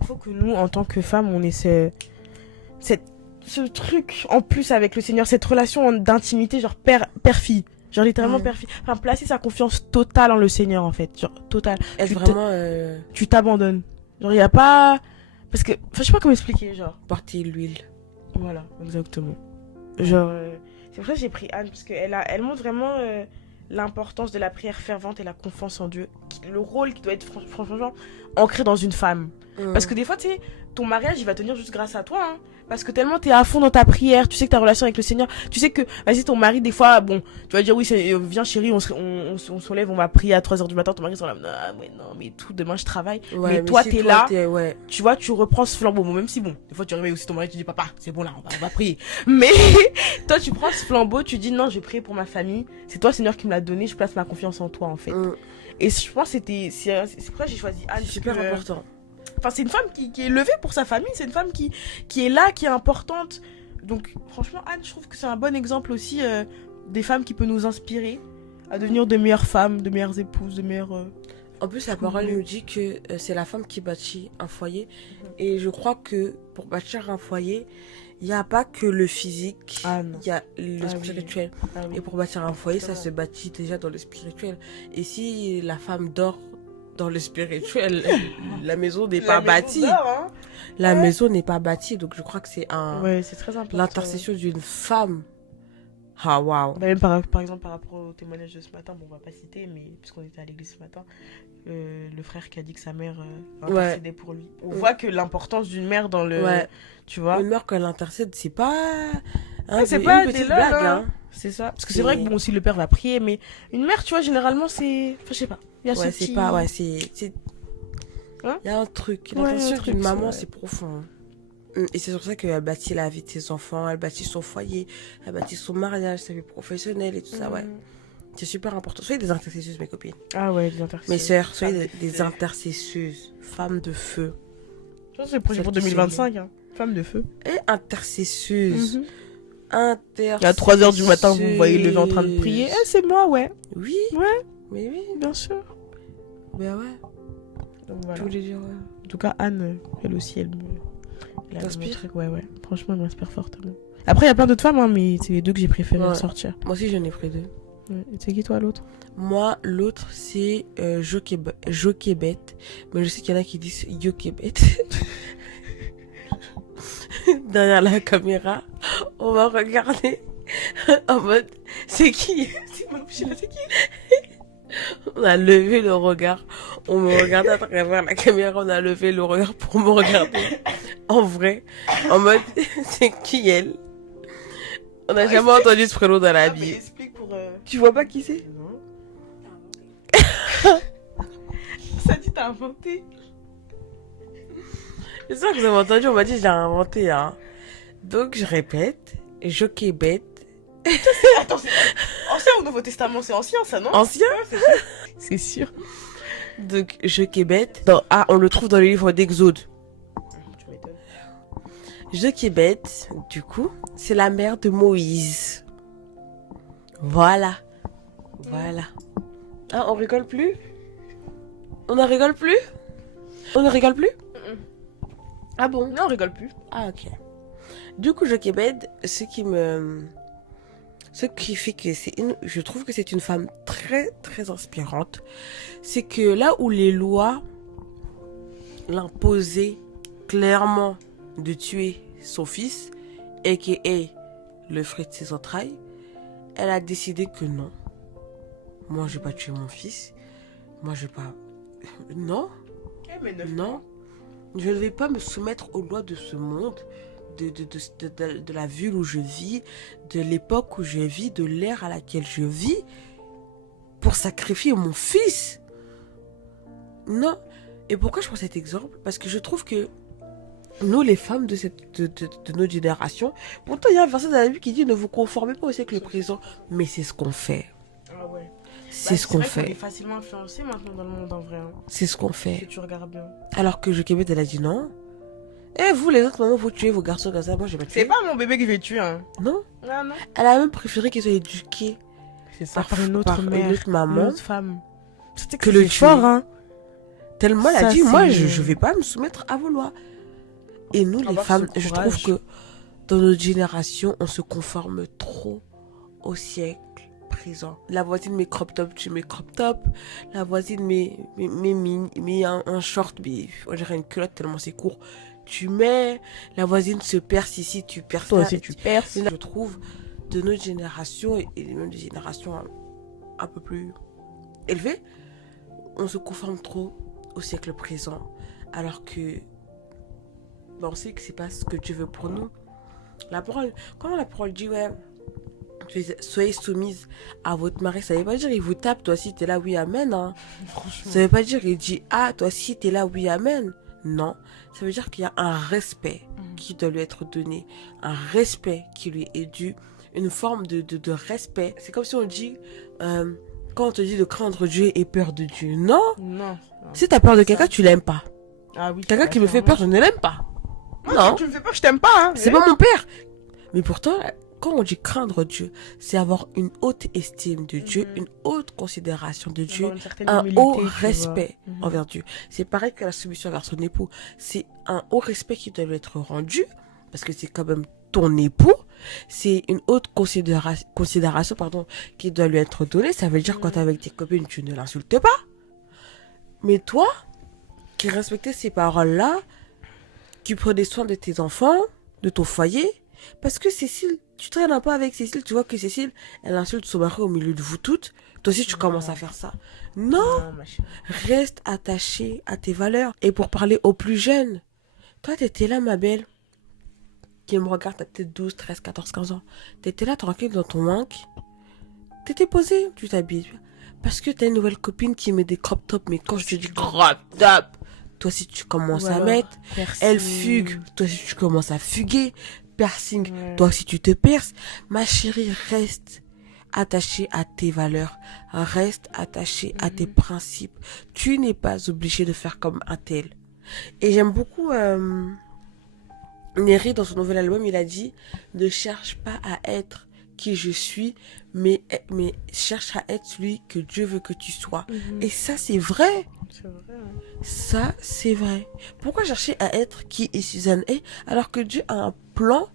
il faut que nous, en tant que femmes, on ait ce truc en plus avec le Seigneur, cette relation d'intimité, genre père-fille. Genre littéralement père-fille. Enfin, placer sa confiance totale en le Seigneur, en fait. Genre, totale. Tu t'abandonnes. Genre, il n'y a pas... Parce que... Enfin, je sais pas comment expliquer, genre. Porter l'huile. Voilà, exactement. Genre... c'est pour ça que j'ai pris Anne, parce qu'elle montre vraiment l'importance de la prière fervente et la confiance en Dieu. Le rôle qui doit être franchement ancré dans une femme. Parce que des fois, tu sais, ton mariage, il va tenir juste grâce à toi, hein. Parce que tellement t'es à fond dans ta prière, tu sais que ta relation avec le Seigneur, tu sais que, vas-y, ton mari, des fois, bon, tu vas dire, oui, viens chérie, on se lève, on va prier à 3h du matin, ton mari sera là, non, mais tout, demain je travaille. Mais toi, si t'es là, tu vois, tu reprends ce flambeau, même si bon, des fois tu réveilles aussi ton mari, tu dis, papa, c'est bon là, on va prier. Mais, toi, tu prends ce flambeau, tu dis, non, je vais prier pour ma famille, c'est toi, Seigneur, qui me l'a donné, je place ma confiance en toi, en fait. Et je pense que c'est pour ça que j'ai choisi Anne. C'est super important. Enfin, c'est une femme qui est levée pour sa famille, c'est une femme qui est là, qui est importante. Donc, franchement, Anne, je trouve que c'est un bon exemple aussi des femmes qui peuvent nous inspirer à devenir de meilleures femmes, de meilleures épouses, de meilleures... En plus, la parole nous dit que c'est la femme qui bâtit un foyer. Et je crois que pour bâtir un foyer, il n'y a pas que le physique, il y a le spirituel. Et pour bâtir un foyer, ça se bâtit déjà dans le spirituel. Et si la femme dort dans le spirituel, la maison n'est pas bâtie. La maison n'est pas bâtie, donc je crois que c'est c'est très important. L'intercession d'une femme. Ah, waouh. Même par exemple, par rapport au témoignage de ce matin, bon, on va pas citer, mais puisqu'on était à l'église ce matin, le frère qui a dit que sa mère intercédait pour lui. On voit que l'importance d'une mère dans le... Tu vois, une mère, quand elle intercède, c'est pas... c'est pas une petite blague, hein. C'est ça. Parce que c'est vrai que bon, si le père va prier, mais une mère, tu vois, généralement, c'est... Enfin, je sais pas. Il y a c'est pas... il y a un truc. L'intention d'une maman, c'est profond. Et c'est sur ça qu'elle bâtit la vie de ses enfants, elle bâtit son foyer, elle bâtit son mariage, sa vie professionnelle et tout ça, C'est super important. Soyez des intercesseuses, mes copines. Ah ouais, des intercesseuses. Mes sœurs, soyez des intercesseuses, femmes de feu. Je pense que c'est le projet pour 2025, hein. Femmes de feu. Et intercesseuses. Intercesseuses. À 3h du matin, vous me voyez lever en train de prier. C'est moi, ouais. Oui. Ouais. Mais oui. Bien sûr. Ben ouais. Donc voilà. Je voulais dire, En tout cas, Anne, elle aussi, elle t'inspire. Ouais. Franchement, elle m'inspire fortement. Après, il y a plein d'autres femmes, hein, mais c'est les deux que j'ai préféré sortir. Moi aussi, j'en ai pris 2. Ouais. Et c'est qui, toi, l'autre? Moi, l'autre, c'est Joquebet. Mais je sais qu'il y en a qui disent Yoquebet. Derrière la caméra, on va regarder en mode c'est qui? C'est qui? On a levé le regard. On me regardait à travers la caméra. On a levé le regard pour me regarder en vrai. En mode c'est qui elle? On n'a jamais entendu ce prénom dans la vie. Explique pour... Tu vois pas qui c'est? Non. Ça dit t'as inventé. C'est ça que vous avez entendu. On m'a dit je l'ai inventé. Hein. Donc je répète. Joquebet. Attends, c'est ancien ou Nouveau Testament? C'est ancien, ça, non? Ancien? C'est sûr. Donc, Joquebet. On le trouve dans le livre d'Exode. Tu m'étonnes. Joquebet, du coup, c'est la mère de Moïse. Voilà. Ah, on rigole plus? On ne rigole plus? On ne rigole plus? Ah bon? Non, on rigole plus. Ah, ok. Du coup, Joquebed, ce qui fait que je trouve que c'est une femme très, très inspirante, c'est que là où les lois l'imposaient clairement de tuer son fils, a.k.a. le fruit de ses entrailles, elle a décidé que non. Moi, je vais pas tuer mon fils. Moi, je vais pas... Non. Non. Je ne vais pas me soumettre aux lois de ce monde. de la ville où je vis, de l'époque où je vis, de l'ère à laquelle je vis, pour sacrifier mon fils. Non. Et pourquoi je prends cet exemple? Parce que je trouve que nous, les femmes de notre génération, pourtant il y a un verset dans la Bible qui dit ne vous conformez pas au siècle présent, mais c'est ce qu'on fait. Ah ouais. C'est ce qu'on vrai qu'on est fait. facilement influencé maintenant dans le monde en vrai. Hein. C'est ce qu'on Si fait. tu regardes bien. Alors que Jochebed, elle a dit non. Et vous, les autres mamans, vous tuez vos garçons comme ça. Moi, je vais pas tuer. C'est pas mon bébé que je vais tuer. Hein. Non. Non, non. Elle a même préféré qu'ils soient éduqués C'est ça. Par une autre mère. une autre maman. Une autre femme. C'était Que le c'est fort, tuer. hein. Tellement elle a Ça, dit, moi, c'est- je vais pas me soumettre à vos lois. Et nous, les Avoir femmes, ce je courage. trouve que dans notre génération, on se conforme trop au siècle présent. La voisine met crop top, tu mets crop top. La voisine met un short, mais on dirait une culotte tellement c'est court. Tu mets. La voisine se perce ici, tu perces Toi là. aussi, tu perces. Je trouve, de notre génération et même des générations un peu plus élevées, on se conforme trop au siècle présent. Alors que on sait que c'est pas ce que Dieu veut pour nous. La parole, quand la parole dit, ouais, soyez soumise à votre mari, ça veut pas dire il vous tape, toi aussi t'es là, oui, amen. Hein. Franchement. Ça veut pas dire il dit, ah, toi aussi t'es là, oui, amen. Non, ça veut dire qu'il y a un respect qui doit lui être donné, un respect qui lui est dû, une forme de respect. C'est comme si on dit, quand on te dit de craindre Dieu et peur de Dieu. Non, Non. si t'as peur de quelqu'un, tu l'aimes pas. Ah oui. Quelqu'un qui me fait peur, je ne l'aime pas. Moi, Non. tu me fais peur, je t'aime pas. Hein. C'est pas mon père. Mais pourtant, quand on dit craindre Dieu, c'est avoir une haute estime de Dieu, une haute considération de Dieu, Avoir une certaine un humilité, haut tu vois. respect Mhm. envers Dieu. C'est pareil que la soumission envers son époux. C'est un haut respect qui doit lui être rendu, parce que c'est quand même ton époux. C'est une haute considération qui doit lui être donnée. Ça veut dire quand t'es avec tes copines, tu ne l'insultes pas. Mais toi, qui respectais ces paroles-là, qui prenais soin de tes enfants, de ton foyer, parce que Cécile, tu traînes un peu avec Cécile, tu vois que Cécile, elle insulte son mari au milieu de vous toutes, toi aussi tu commences à faire ça. Non, Non, ma chérie. reste attaché à tes valeurs. Et pour parler aux plus jeunes, toi t'étais là ma belle, qui me regarde, t'as peut-être 12, 13, 14, 15 ans, t'étais là tranquille dans ton wank, t'étais posée, tu t'habilles, parce que t'as une nouvelle copine qui met des crop tops, mais quand je te dis crop top, toi si tu commences Ou à alors, mettre, elle piercing. fugue, toi si tu commences à fuguer, piercing, Ouais. toi si tu te perces, ma chérie, reste attachée à tes valeurs, reste attachée à tes principes. Tu n'es pas obligé de faire comme un tel. Et j'aime beaucoup Neri dans son nouvel album, il a dit ne cherche pas à être qui je suis, mais cherche à être celui que Dieu veut que tu sois. Et ça, c'est vrai. C'est vrai. Hein. Ça, c'est vrai. Pourquoi chercher à être qui est Suzanne est alors que Dieu a un plan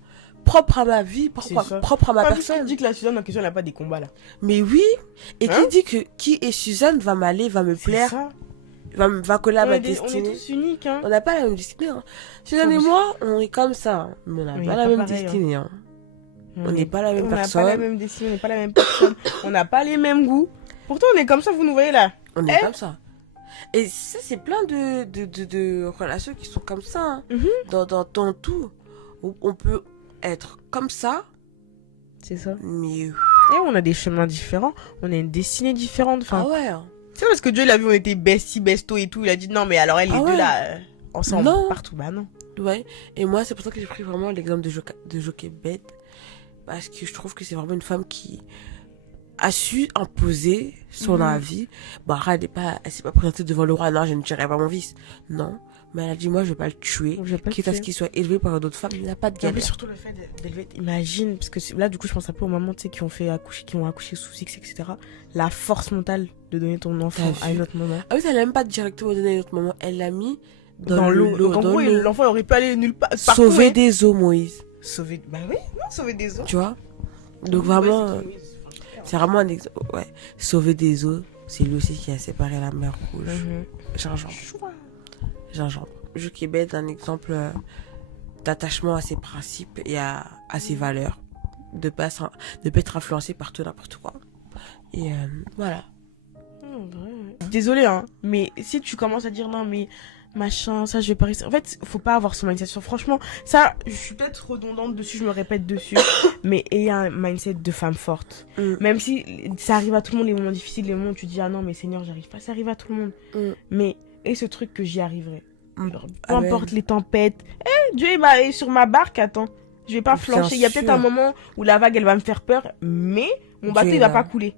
propre à ma vie, C'est propre, ça. propre à ma Pas vu ce personne. qu'il dit que la Suzanne en question, elle n'a pas des combats là. Mais oui, et Hein? qui dit que qui est Suzanne va m'aller, va me C'est plaire, ça. va coller à On ma est, on est destinée. tous uniques. Hein. On n'a pas la même destinée. Hein. Suzanne et Oui. moi, on est comme ça, hein. Mais on n'a Oui, pas pas la même pareil, destinée. Hein. On n'est pas la même On n'a personne. pas la même destinée, on n'est pas la même personne. On n'a pas les mêmes goûts. Pourtant, on est comme ça, vous nous voyez là. On est Eh? comme ça. Et ça, c'est plein de relations qui sont comme ça. Hein. Mhm. Dans tout. Où on peut être comme ça, C'est ça. mais... Et on a des chemins différents, on a une destinée différente. Enfin, Ah ouais. Hein. c'est parce que Dieu l'a vu, on était besties, besto et tout. Il a dit non, mais alors elle, les Ah deux ouais. là, ensemble, Non. partout. Bah non. Ouais. Et moi, c'est pour ça que j'ai pris vraiment l'exemple de Jochebed. Parce que je trouve que c'est vraiment une femme qui a su imposer son avis. Bon, elle s'est pas présentée devant le roi. Non, je ne tuerai pas mon fils. Non. Mais elle a dit, moi, je vais pas le tuer. Je vais pas le Quitte à ce tuer. qu'il soit élevé par d'autres femmes, il n'a pas de Et en plus, galère. surtout le fait d'élever, imagine, parce que là, du coup, je pense un peu aux mamans, tu sais, qui ont accouché sous X, etc. La force mentale de donner ton enfant T'as à vu? une autre maman. Ah oui, elle l'a même pas directement donné à un autre moment. Elle l'a mis Dans l'eau. Donc, en dans gros, l'eau. l'enfant aurait pu aller nulle part. partout, Sauver hein. des eaux, Moïse. Sauver. Bah oui, non, sauver des eaux. Tu vois? Donc vraiment, c'est vraiment un exemple. Ouais. Sauver des eaux, c'est lui aussi qui a séparé la mer Rouge. Gingembre. Gingembre. Jochebed est un exemple d'attachement à ses principes et à ses valeurs. De ne pas être influencé par tout n'importe quoi. Et voilà. Désolée, hein, mais si tu commences à dire non, mais machin, ça je vais pas rester. En fait, faut pas avoir ce mindset. Franchement, ça, je suis peut-être redondante dessus, je me répète dessus, mais ayez un mindset de femme forte. Même si ça arrive à tout le monde, les moments difficiles, les moments où tu dis ah non mais Seigneur j'arrive pas, ça arrive à tout le monde. Mais et ce truc que j'y arriverai. Alors, peu importe les tempêtes. Dieu est sur ma barque, attends. Je vais pas flancher. Il y a peut-être un moment où la vague elle va me faire peur, mais mon bateau il va pas couler.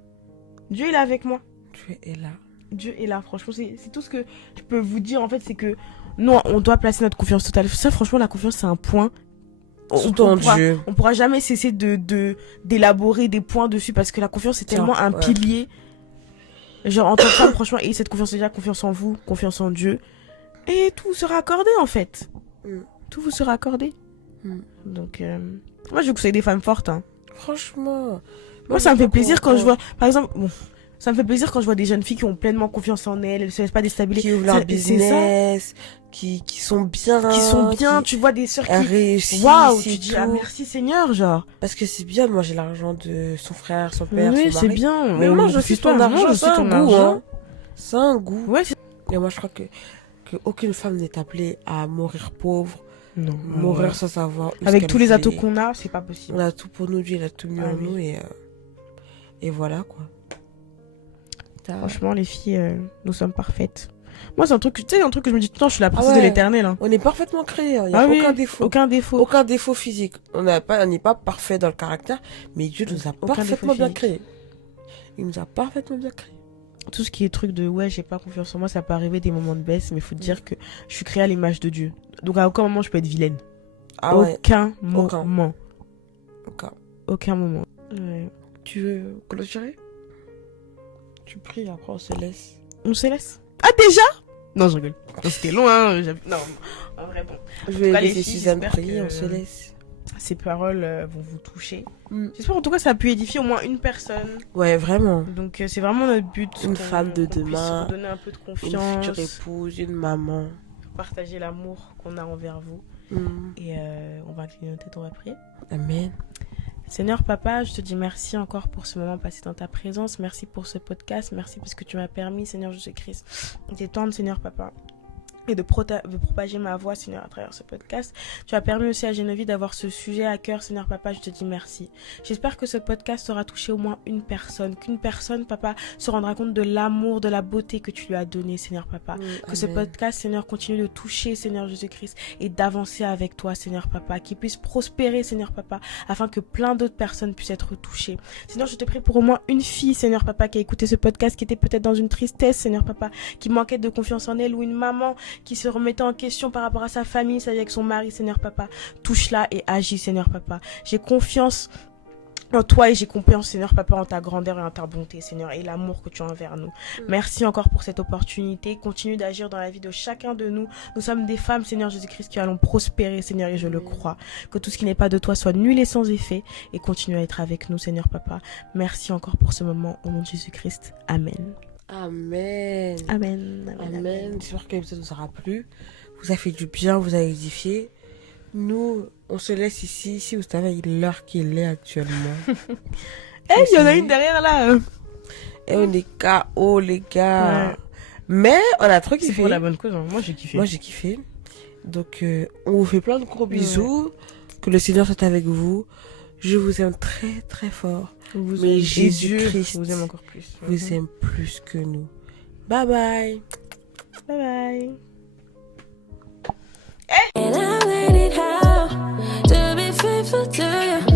Dieu il est avec moi. Dieu est là. Dieu est là, franchement, c'est tout ce que je peux vous dire en fait, c'est que non, on doit placer notre confiance totale. Ça, franchement, la confiance, c'est un point. Dieu. On pourra jamais cesser d'élaborer des points dessus parce que la confiance, c'est tellement un pilier. Genre, en tant que femme, franchement, et cette confiance, déjà, confiance en vous, confiance en Dieu. Et tout vous sera accordé, en fait. Tout vous sera accordé. Donc, moi, je veux que vous soyez des femmes fortes. Hein. Franchement. Moi, ça me fait plaisir quand je vois, par exemple, bon. Ça me fait plaisir quand je vois des jeunes filles qui ont pleinement confiance en elles, elles se laissent pas déstabiliser. Qui ouvrent leur business, qui sont bien. Qui sont bien, tu vois des sœurs qui réussissent. Waouh, tu dis ah merci Seigneur, genre. Parce que c'est bien de manger l'argent de son frère, son père, son mari. Oui, c'est bien. Mais mange aussi ton argent, c'est un goût, hein. C'est un goût. Ouais, et moi, je crois que aucune femme n'est appelée à mourir pauvre. Non. Mourir sans savoir. Avec tous les atouts qu'on a, c'est pas possible. On a tout pour nous, Dieu, il a tout mis en nous et voilà, quoi. Franchement, les filles, nous sommes parfaites. Moi, c'est un truc, tu sais, un truc que je me dis tout le temps, je suis la princesse de l'éternel. Hein. On est parfaitement créés, il n'y a aucun défaut. Aucun défaut. Aucun défaut physique. On n'est pas parfait dans le caractère, mais Dieu nous a parfaitement bien créés. Il nous a parfaitement bien créés. Tout ce qui est truc de ouais, j'ai pas confiance en moi, ça peut arriver des moments de baisse, mais il faut te dire que je suis créée à l'image de Dieu. Donc à aucun moment je peux être vilaine. Aucun moment. Aucun moment. Ouais. Tu veux clôturer? Tu pries, après on se laisse. On se laisse? Ah déjà? Non, je rigole. C'était long, hein. Non, en vrai, bon. Je vais laisser Suzanne prier, on se laisse. Ces paroles vont vous toucher. J'espère en tout cas ça a pu édifier au moins une personne. Ouais, vraiment. Donc c'est vraiment notre but. Une femme de demain. Donner un peu de confiance. Une future épouse, une maman. Partager l'amour qu'on a envers vous. Et on va incliner nos têtes, on va prier. Amen. Seigneur Papa, je te dis merci encore pour ce moment passé dans ta présence. Merci pour ce podcast. Merci parce que tu m'as permis, Seigneur Jésus-Christ, d'étendre, Seigneur Papa, et de propager ma voix, Seigneur, à travers ce podcast. Tu as permis aussi à Geneviève d'avoir ce sujet à cœur, Seigneur Papa, je te dis merci. J'espère que ce podcast aura touché au moins une personne, qu'une personne, Papa, se rendra compte de l'amour, de la beauté que tu lui as donné, Seigneur Papa. Que ce podcast, Seigneur, continue de toucher, Seigneur Jésus-Christ, et d'avancer avec toi, Seigneur Papa, qu'il puisse prospérer, Seigneur Papa, afin que plein d'autres personnes puissent être touchées. Seigneur, je te prie pour au moins une fille, Seigneur Papa, qui a écouté ce podcast, qui était peut-être dans une tristesse, Seigneur Papa, qui manquait de confiance en elle, ou une maman qui se remettait en question par rapport à sa famille, sa vie avec son mari, Seigneur Papa. Touche-la et agis, Seigneur Papa. J'ai confiance en toi et j'ai confiance, Seigneur Papa, en ta grandeur et en ta bonté, Seigneur, et l'amour que tu as envers nous. Merci encore pour cette opportunité. Continue d'agir dans la vie de chacun de nous. Nous sommes des femmes, Seigneur Jésus-Christ, qui allons prospérer, Seigneur, et je le crois. Que tout ce qui n'est pas de toi soit nul et sans effet, et continue à être avec nous, Seigneur Papa. Merci encore pour ce moment, au nom de Jésus-Christ. Amen. Amen. Amen. Amen. J'espère que l'épisode vous aura plu. Vous a fait du bien, vous a édifié. Nous, on se laisse ici. Si vous savez l'heure qu'il est actuellement. Il y en a une derrière là. Et on est KO, les gars. Ouais. Mais on a trop kiffé. C'est pour la bonne cause. Hein. Moi, j'ai kiffé. Moi, j'ai kiffé. Donc, on vous fait plein de gros bisous. Ouais. Que le Seigneur soit avec vous. Je vous aime très, très fort. Mais Jésus-Christ vous aime encore plus. Vous aime plus que nous. Bye bye. Bye bye. And I let it out to be faithful to you.